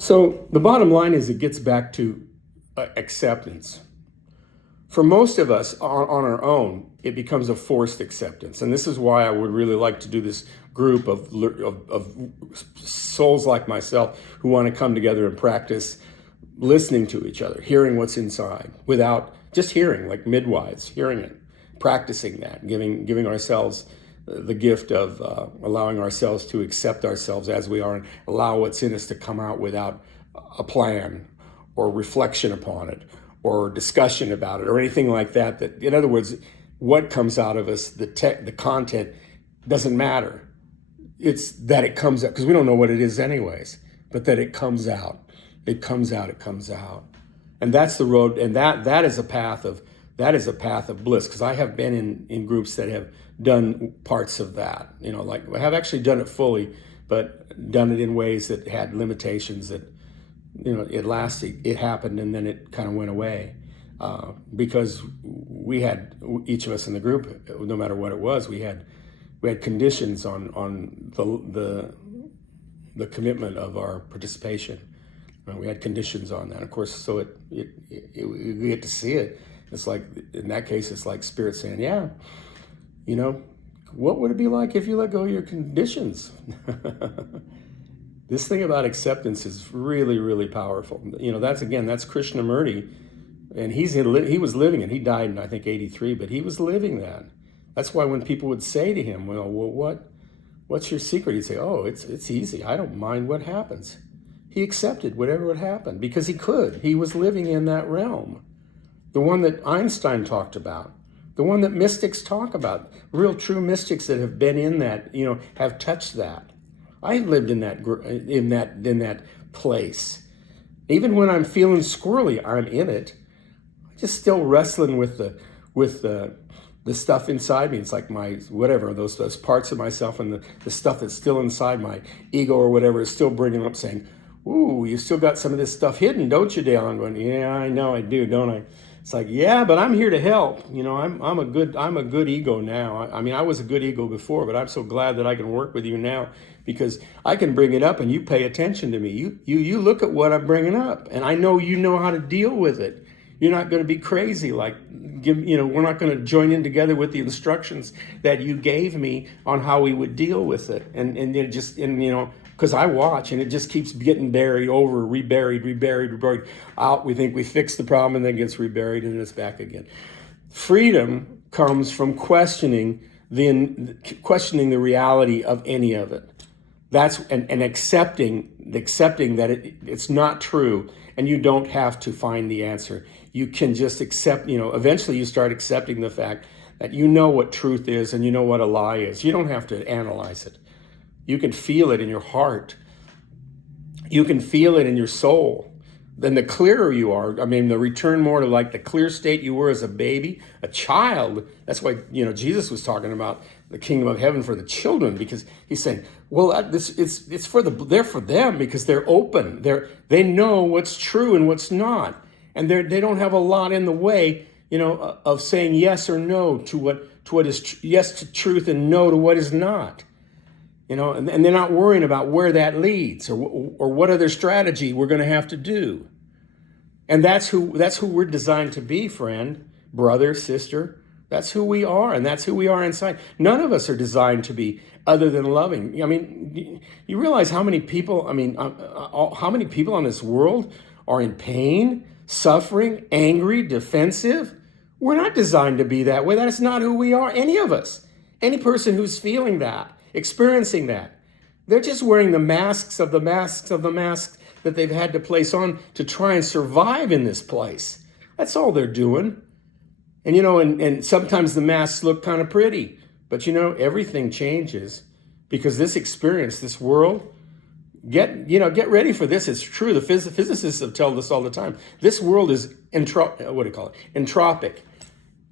So the bottom line is it gets back to acceptance. For most of us on our own, it becomes a forced acceptance. And this is why I would really like to do this group of souls like myself who want to come together and practice listening to each other, hearing what's inside without just hearing, like midwives, hearing it, practicing that, giving ourselves the gift of allowing ourselves to accept ourselves as we are and allow what's in us to come out without a plan or reflection upon it or discussion about it or anything like that. That, in other words, what comes out of us, the content doesn't matter. It's that it comes out, because we don't know what it is anyways, but that it comes out. It comes out, it comes out. And that's the road, and that is a path of bliss, because I have been in groups that have done parts of that. Like I have actually done it fully, but done it in ways that had limitations that, it lasted, it happened, and then it kind of went away. Because we had, each of us in the group, no matter what it was, we had conditions on the commitment of our participation. We had conditions on that, of course. So we get to see it. It's like, in that case, it's like Spirit saying, "Yeah, what would it be like if you let go of your conditions?" This thing about acceptance is really, really powerful. That's Krishnamurti, and he was living it. He died in, I think, 83, but he was living that. That's why when people would say to him, "Well, what's your secret?" He'd say, "Oh, it's easy. I don't mind what happens." He accepted whatever would happen because he could. He was living in that realm. The one that Einstein talked about, the one that mystics talk about, real true mystics that have been in that, have touched that. I lived in that place. Even when I'm feeling squirrely, I'm in it. I'm just still wrestling with the stuff inside me. It's like my whatever, those parts of myself and the stuff that's still inside my ego or whatever is still bringing up, saying, "Ooh, you still got some of this stuff hidden, don't you, Dale?" I'm going, "Yeah, I know I do, don't I?" It's like, "Yeah, but I'm here to help. I'm a good ego now. I mean, I was a good ego before, but I'm so glad that I can work with you now because I can bring it up and you pay attention to me. You look at what I'm bringing up, and I know you know how to deal with it. You're not going to be crazy like we're not going to join in together with the instructions that you gave me on how we would deal with it, and because I watch and it just keeps getting buried over, reburied out. We think we fixed the problem and then it gets reburied and then it's back again. Freedom comes from questioning the reality of any of it. That's and accepting that it's not true, and you don't have to find the answer. You can just accept. Eventually you start accepting the fact that you know what truth is and you know what a lie is. You don't have to analyze it. You can feel it in your heart. You can feel it in your soul. Then the clearer you are, the return more to like the clear state you were as a baby, a child. That's why, Jesus was talking about the kingdom of heaven for the children, because he's saying, well, it's for they're for them because they're open. They know what's true and what's not. And they don't have a lot in the way, of saying yes or no to what is yes to truth and no to what is not. And they're not worrying about where that leads or what other strategy we're going to have to do. And that's who we're designed to be, friend, brother, sister. That's who we are, and that's who we are inside. None of us are designed to be other than loving. You realize how many people, how many people on this world are in pain, suffering, angry, defensive? We're not designed to be that way. That is not who we are, any of us. Any person who's feeling that, experiencing that, they're just wearing the masks of the masks of the masks that they've had to place on to try and survive in this place. That's all they're doing. And and sometimes the masks look kind of pretty, but everything changes because this experience, this world, get ready for this. It's true. The physicists have told us all the time. This world is entropic,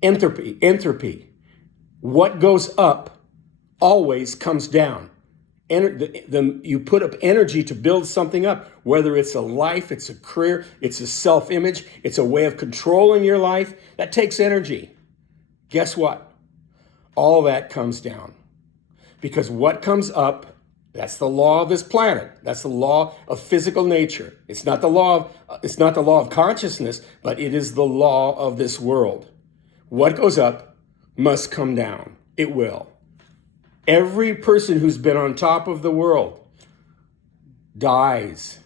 entropy. What goes up always comes down. You put up energy to build something up, whether it's a life, it's a career, it's a self-image, it's a way of controlling your life. That takes energy. Guess what? All that comes down. Because what comes up That's the law of this planet. That's the law of physical nature. It's not the law of consciousness, but it is the law of this world. What goes up must come down. It will. Every person who's been on top of the world dies,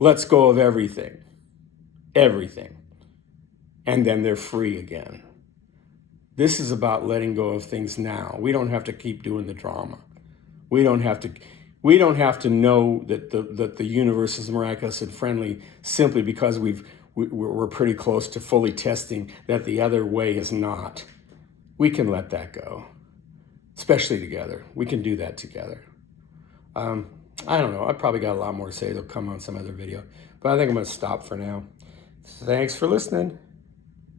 lets go of everything, and then they're free again. This is about letting go of things now. We don't have to keep doing the drama. We don't have to know that the universe is miraculous and friendly simply because we're pretty close to fully testing that the other way is not. We can let that go, especially together. We can do that together. I don't know. I probably got a lot more to say. They'll come on some other video. But I think I'm going to stop for now. Thanks for listening.